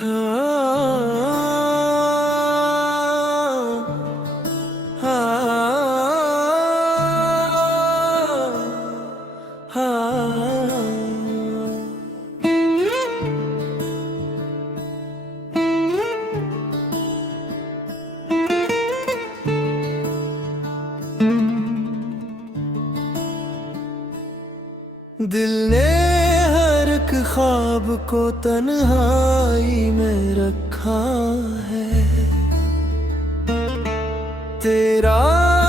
दिल ने हर एक ख्वाब को तन्हाई में रखा है। तेरा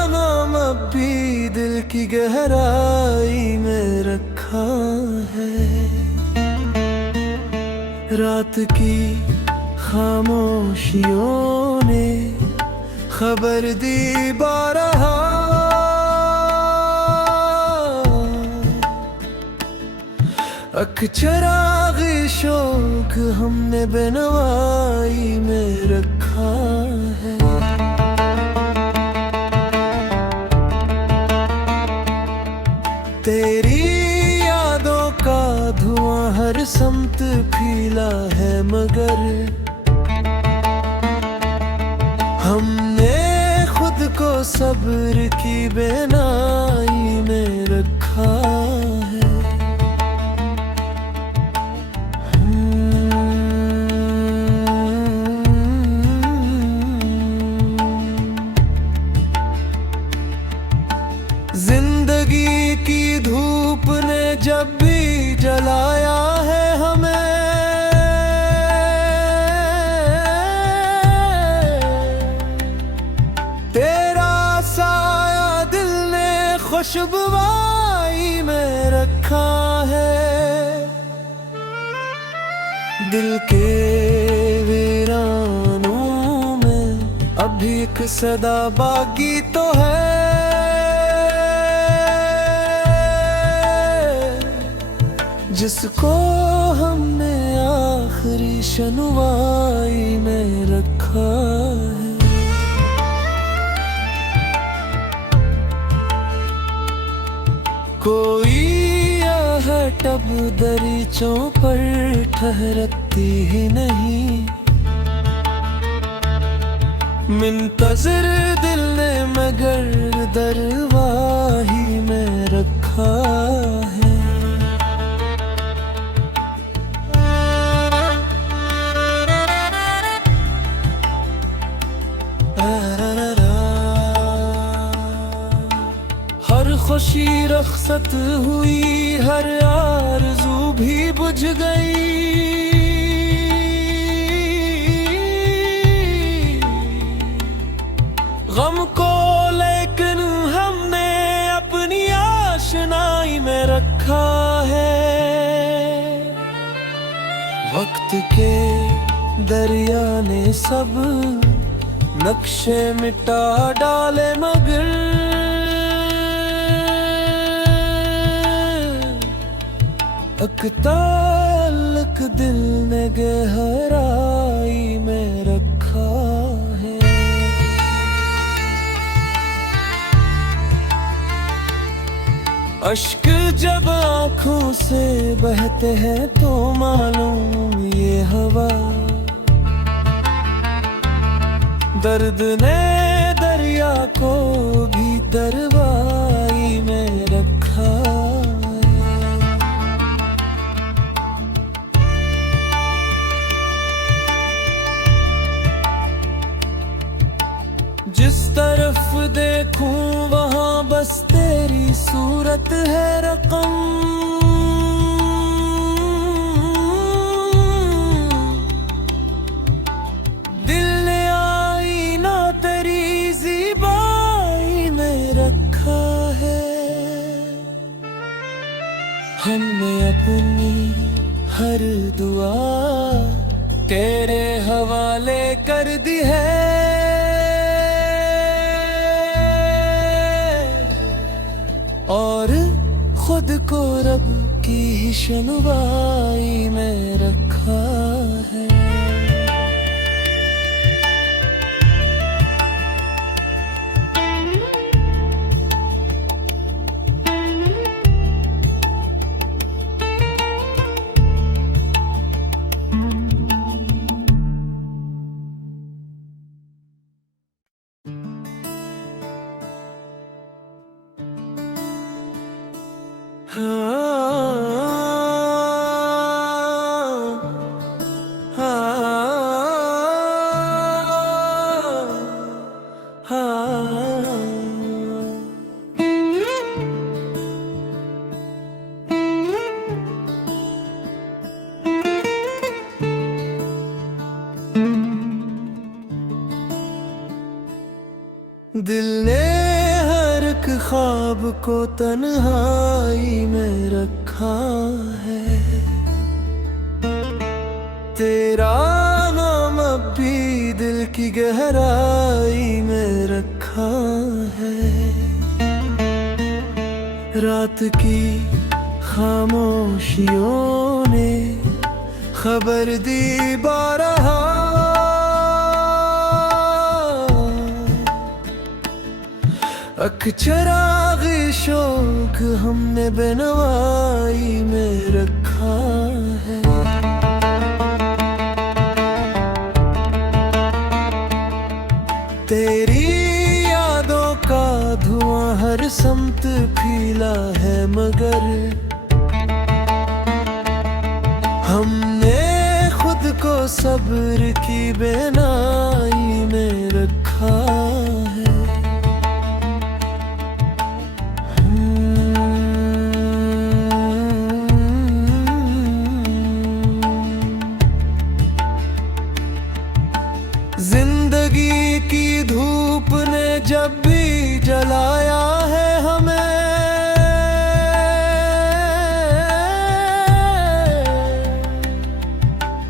नाम अब भी दिल की गहराई में रखा है। रात की खामोशियों ने खबर दी बारहा, अकचराग़ी शौक हमने बेनवाई में रखा है। तेरी यादों का धुआं हर समत फैला है, मगर हमने खुद को सब्र की बेनाई में रखा है। जिंदगी की धूप ने जब भी जलाया है हमें, तेरा साया दिल ने खुशबुआई में रखा है। दिल के वीरानों में अभी एक सदा बाकी तो है, जिसको हमने आखिरी शनुवाई में रखा है। कोई आहट अब दरीचों पर ठहरती ही नहीं, मुंतज़िर दिल ने मगर दरवाही में रखा है। हर खुशी रख़्सत हुई, हर आरज़ू भी बुझ गई। गम को लेकिन हमने अपनी आशनाई में रखा है। वक्त के दरिया ने सब नक्शे मिटा डाले, मगर ताल्लुक दिल ने गहराई में रखा है। अश्क जब आँखों से बहते हैं तो मालूम ये हवा, दर्द ने दरिया को भी दरवाई में रखा है। जिस तरफ देखूं वहां बस तेरी सूरत है रकम, दिल ने आईना तेरी ज़िबाई में रखा है। हमने अपनी हर दुआ तेरे हवाले कर दी है, और खुद को रब की ही शनुवाई में रखा है। दिल ने हर एक ख्वाब को तन्हाई में रखा है, तेरा नाम अब भी दिल की गहराई में रखा है। रात की खामोशियों ने खबर दी बारहा, अख चराग शौक हमने बेनवाई में रखा है। तेरी यादों का धुआं हर समत फैला है, मगर हमने खुद को सब्र की बेनाई में रखा है। जिंदगी की धूप ने जब भी जलाया है हमें,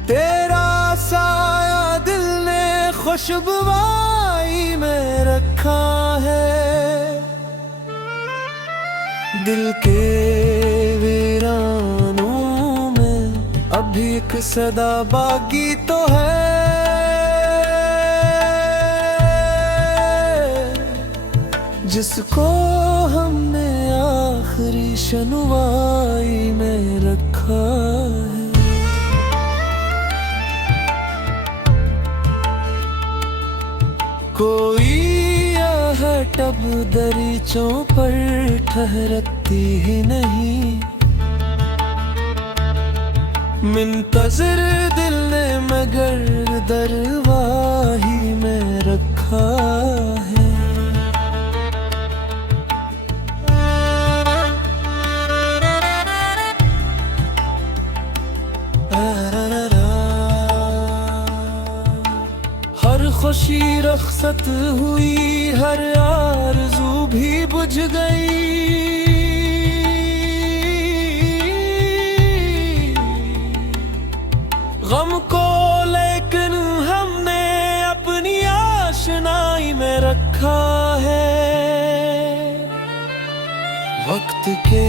तेरा साया दिल ने खुशबुआई में रखा है। दिल के वीरानों में अभी एक सदा बाकी तो है, जिसको हमने आखिरी शनुवाई में रखा है। कोई आहट अब दरीचों पर ठहरती ही नहीं, मुंतज़िर दिल ने मगर दरवाही में रखा है। हर खुशी रख़्सत हुई, हर आरज़ू भी बुझ गई, गम को लेकिन हमने अपनी आशनाई में रखा है। वक्त के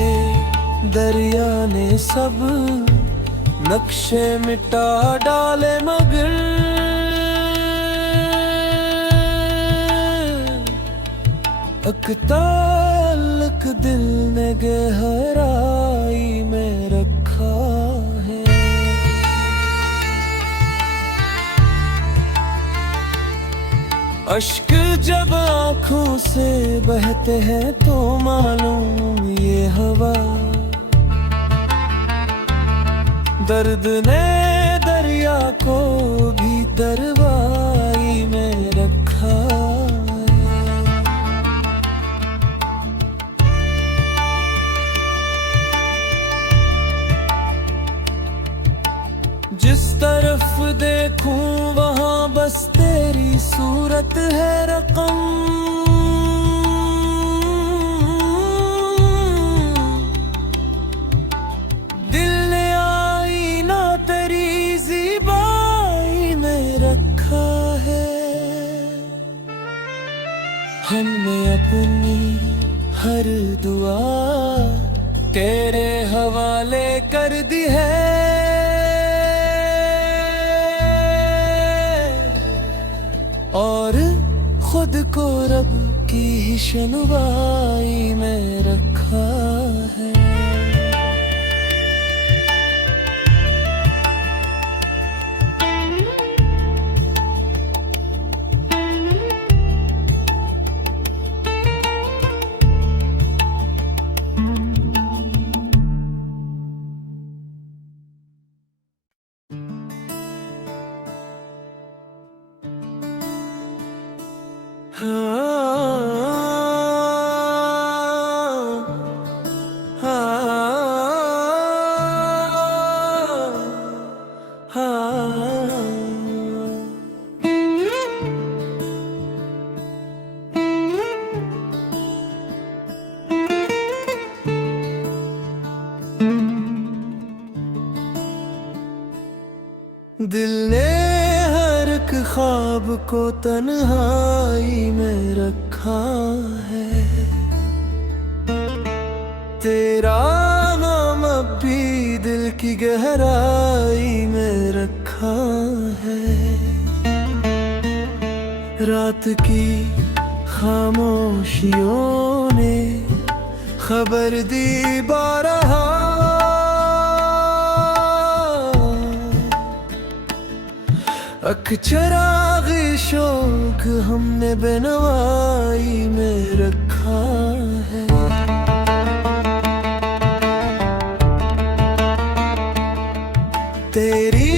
दरिया ने सब नक्शे मिटा डाले, मगर एक ताल्लुक दिल ने गहराई में रखा है। अश्क जब आँखों से बहते हैं तो मालूम ये हवा, दर्द ने दरिया को भी दरवाई में रखा है। जिस तरफ देखूं वहां बस तेरी सूरत है रकम, दिल ने आईना तेरी ज़िबाई में रखा है। हमने अपनी हर दुआ तेरे हवाले कर दी है, और खुद को रब की ही शनुवाई में रखा है। दिल ने हर एक ख्वाब को तन्हाई में रखा है। तेरा नाम अब भी दिल की गहराई में रखा है। रात की खामोशियों ने खबर दी बारहा, अख चराग़ी शौक हमने बेनवाई में रखा है। तेरी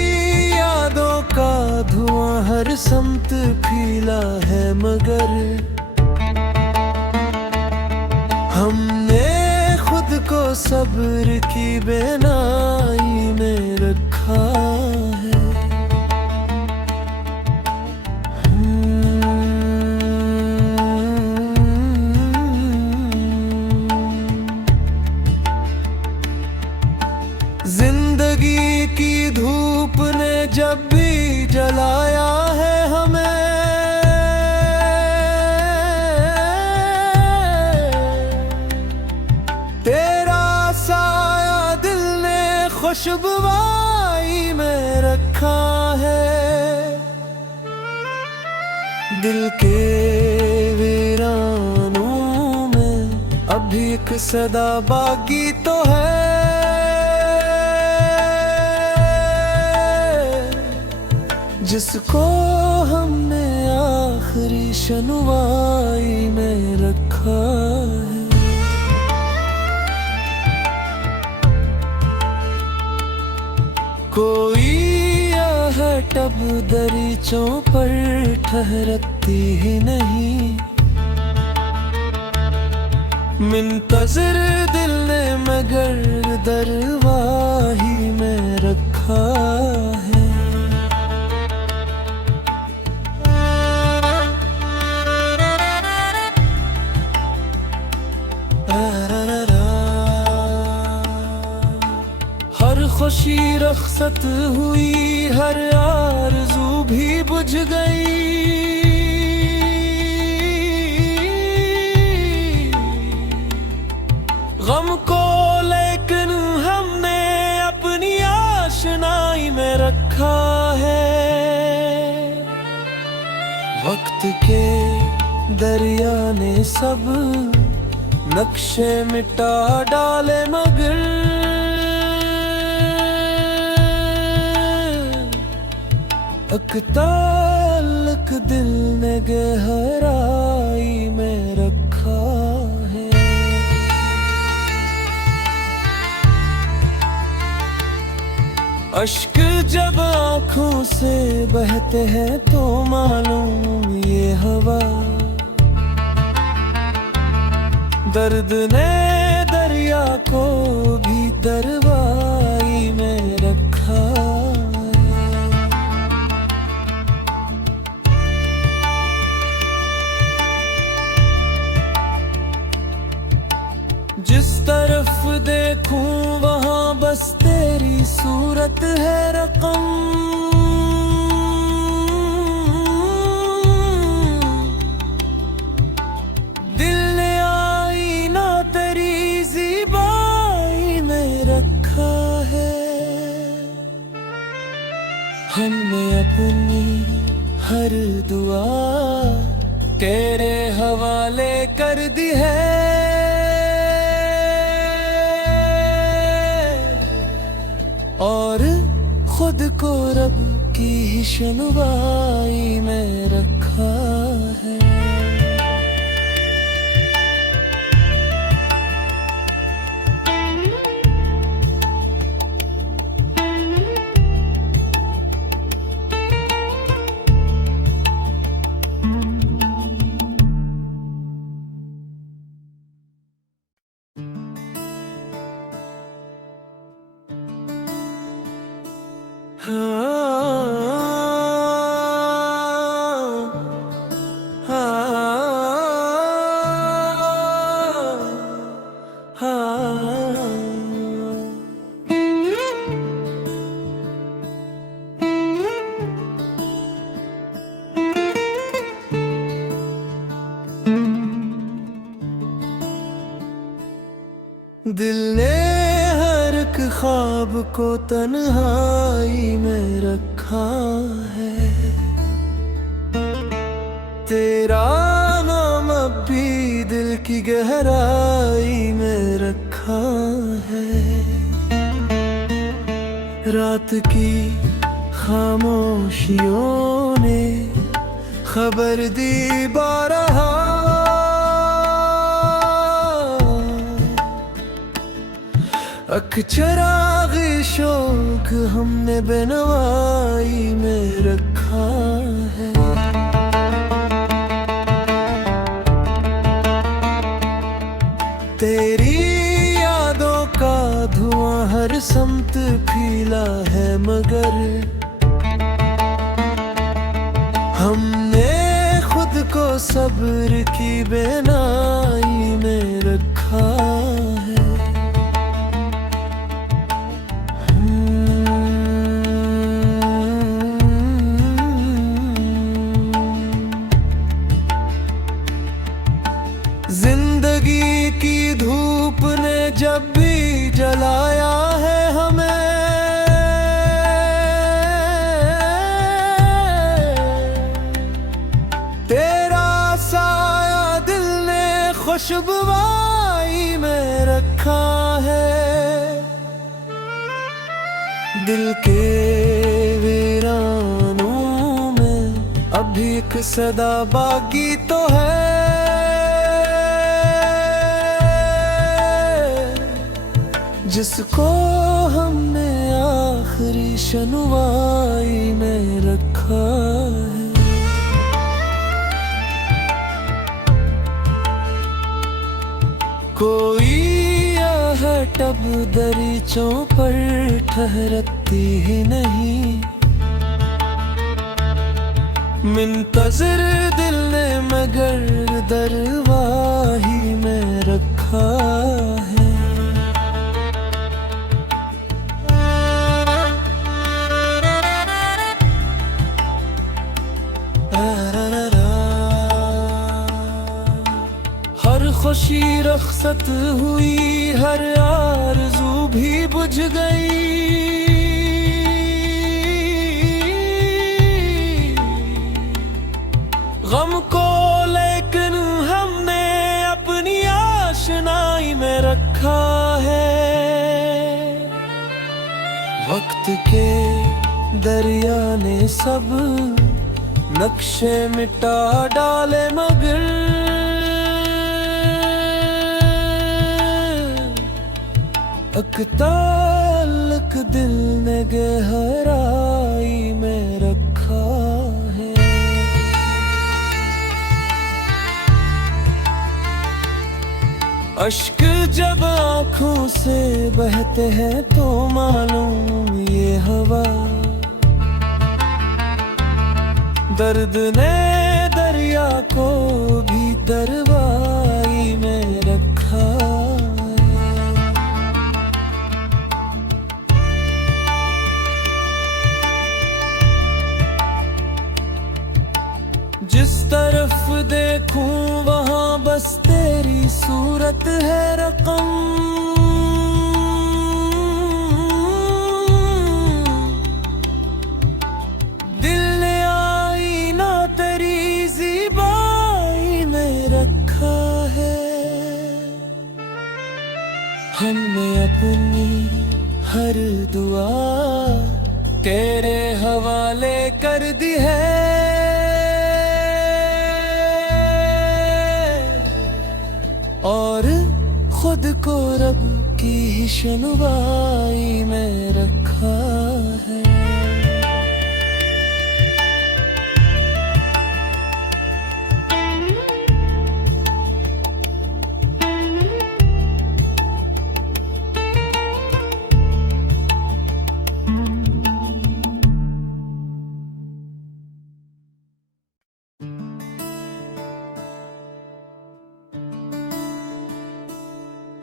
यादों का धुआं हर समत फैला है, मगर हमने खुद को सब्र की बेनाई में रखा है। जिंदगी की धूप ने जब भी जलाया है हमें, तेरा साया दिल ने खुशबुआई में रखा है। दिल के वीरानों में अभी एक सदा बाकी तो है, जिसको हमने आखिरी शनुवाई में रखा है। कोई आहट अब दरीचों पर ठहरती ही नहीं, मुंतज़िर दिल ने मगर दरवाही में रखा है। हर खुशी रख़्सत हुई, हर आरज़ू भी बुझ गई। गम को लेकिन हमने अपनी आशनाई में रखा है। वक्त के दरिया ने सब नक्शे मिटा डाले, मगर ताल्लुक दिल ने गहराई में रखा है। अश्क जब आँखों से बहते हैं तो मालूम ये हवा, दर्द ने दरिया को भी दरवाई में रखा है। जिस तरफ देखूं वहां बस तेरी सूरत है रकम, दिल ने आईना तेरी ज़िबाई में रखा है। हमने अपनी हर दुआ तेरे हवाले कर दी है, और खुद को रब की ही शनुवाई में रखा है। ख्वाब को तन्हाई में रखा है। तेरा नाम अब भी दिल की गहराई में रखा है। रात की खामोशियों ने खबर दी बारहा, अक्चराग़ शौक हमने बेनवाई में रखा है। तेरी यादों का धुआं हर समत फैला है, मगर हमने खुद को सब्र की बेनाई में रखा है। जिंदगी की धूप ने जब भी जलाया है हमें, तेरा साया दिल ने खुशबुआई में रखा है। दिल के वीरानों में अभी एक सदा बाकी तो है, जिसको हमने आखिरी शनुवाई में रखा है। कोई आहट अब दरीचों पर ठहरती ही नहीं, मुंतज़िर दिल ने मगर दरवाही में रखा है। हर खुशी रख़्सत हुई, हर आरज़ू भी बुझ गई। गम को लेकिन हमने अपनी आशनाई में रखा है। वक्त के दरिया ने सब नक्शे मिटा डाले, मगर एक ताल्लुक दिल ने गहराई में रखा है। अश्क जब आँखों से बहते हैं तो मालूम ये हवा, दर्द ने दरिया को भी दरवाई में रखा है। जिस तरफ देखूं वहां बस तेरी सूरत है रकम, दिल ने आईना तेरी ज़िबाई में रखा है। हमने अपनी हर दुआ तेरे हवाले कर दी है, और खुद को रब की ही शनुवाई में रखा है।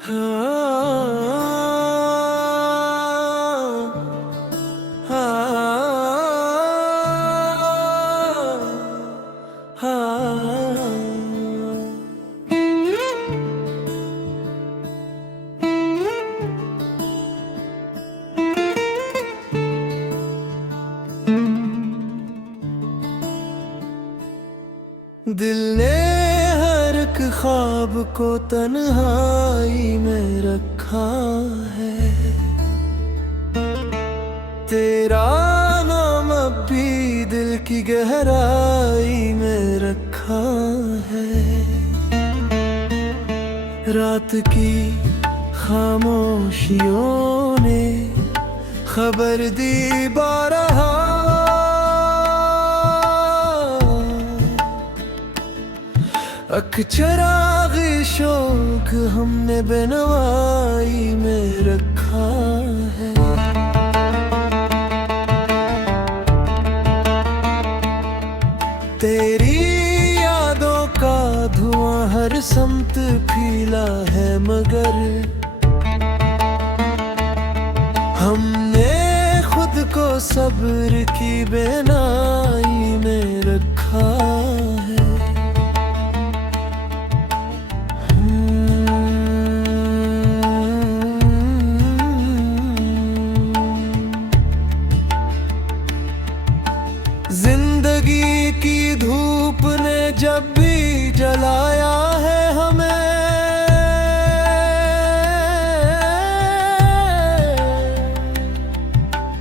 हाँ हाँ दिल ने हर एक ख्वाब को तन्हाई में रखा है। तेरा नाम अब भी दिल की गहराई में रखा है। रात की खामोशियों ने खबर दी बारहा, अखचराग़ी शौक हमने बेनवाई में रखा है। तेरी यादों का धुआं हर समत फैला है, मगर हमने खुद को सब्र की बेनाई में रखा है। जिंदगी की धूप ने जब भी जलाया है हमें,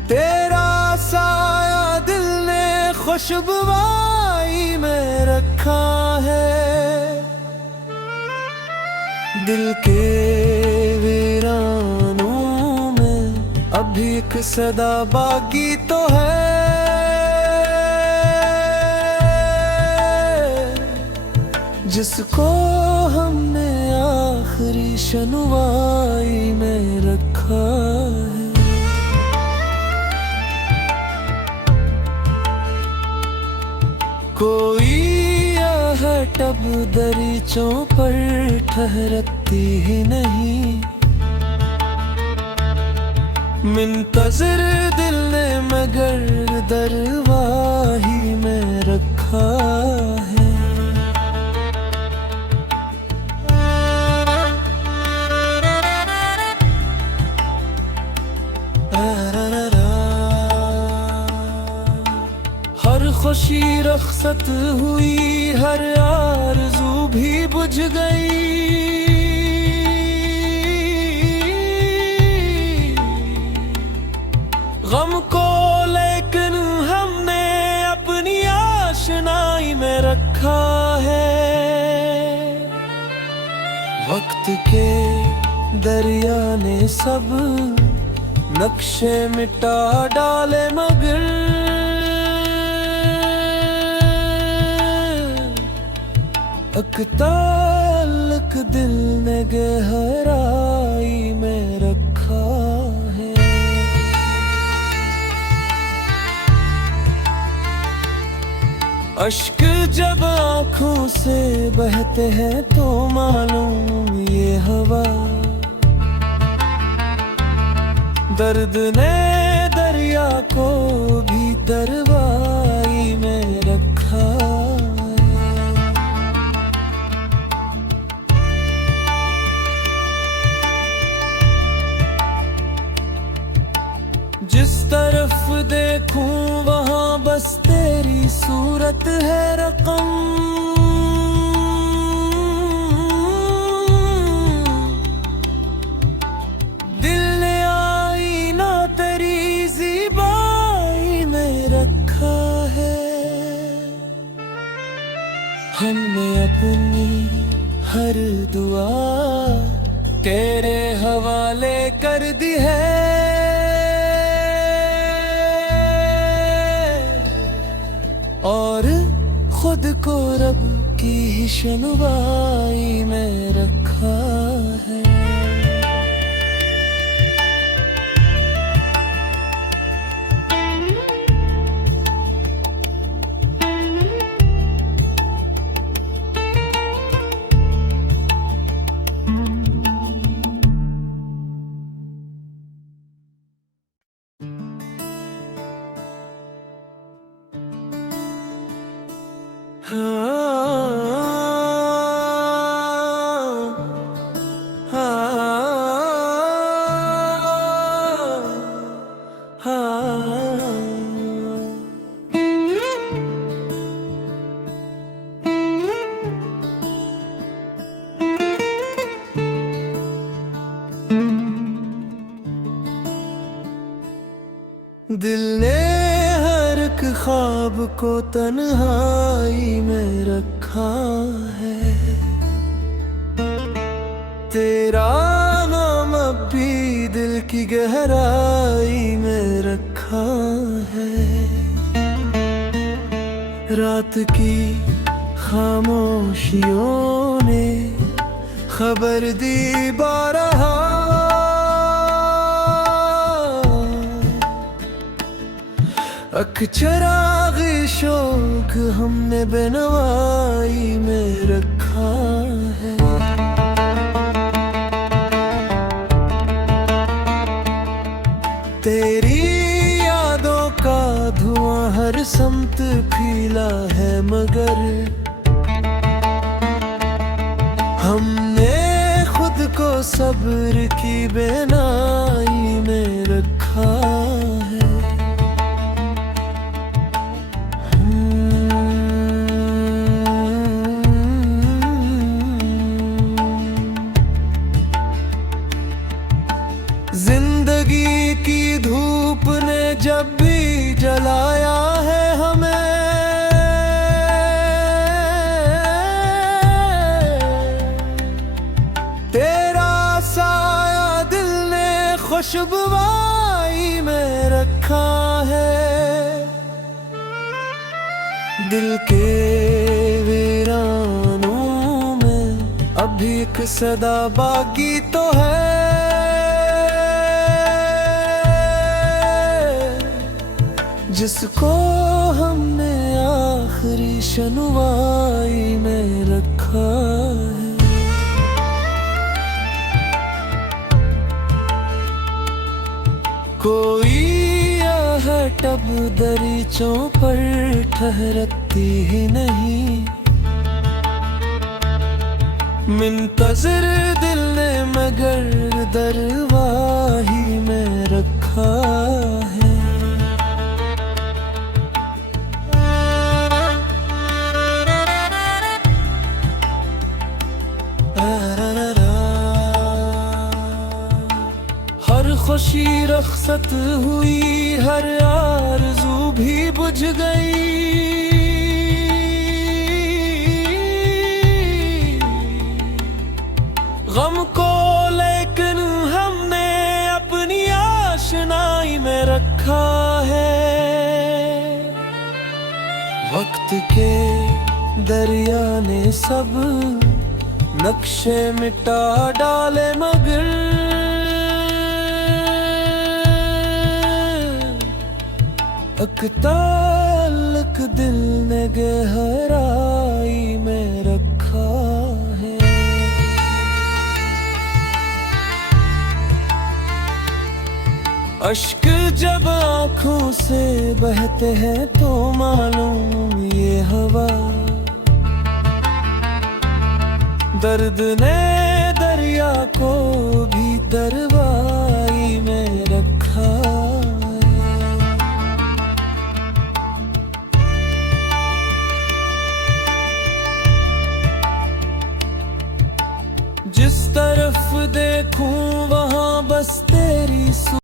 तेरा साया दिल ने खुशबुआई में रखा है। दिल के वीरानों में अभी एक सदा बाकी तो है, जिसको हमने आखिरी शनुवाई में रखा है। कोई आहट अब दरीचों पर ठहरती ही नहीं, मुंतज़िर दिल ने मगर दरवाही में रखा है। हर खुशी रख़्सत हुई, हर आरज़ू भी बुझ गई। गम को लेकिन हमने अपनी आशनाई में रखा है। वक्त के दरिया ने सब नक्शे मिटा डाले, मगर ताल्लुक दिल ने गहराई में रखा है। अश्क जब आँखों से बहते हैं तो मालूम ये हवा, दर्द ने दरिया को भी दरवाई में रखा। जिस तरफ देखूं वहां बस तेरी सूरत है रकम, दिल ने आईना तेरी ज़िबाई में रखा है। हमने अपनी हर दुआ तेरे हवाले कर दी है, और खुद को रब की ही शनुवाई में रखा है। दिल ने हर एक ख्वाब को तन्हाई में रखा है। तेरा नाम अब भी दिल की गहराई में रखा है। रात की खामोशियों ने खबर दी बारहा, अकचराग़ी शौक हमने बेनवाई में रखा है। तेरी यादों का धुआं हर समत फैला है, मगर हमने खुद को सब्र की बेनाई में रखा है। जिंदगी की धूप ने जब भी जलाया है हमें, तेरा साया दिल ने खुशबुआई में रखा है। दिल के वीरानों में अभी एक सदा बाकी तो है, जिसको हमने आखिरी शनुवाई में रखा है। कोई आहट अब दरीचों पर ठहरती ही नहीं, मुंतज़िर दिल ने मगर दरवाही में रखा है। हर खुशी रख़्सत हुई, हर आरज़ू भी बुझ गई। गम को लेकिन हमने अपनी आशनाई में रखा है। वक्त के दरिया ने सब नक्शे मिटा डाले, मगर ताल्लुक दिल ने गहराई में रखा है। अश्क जब आँखों से बहते हैं तो मालूम ये हवा, दर्द ने दरिया को भी दर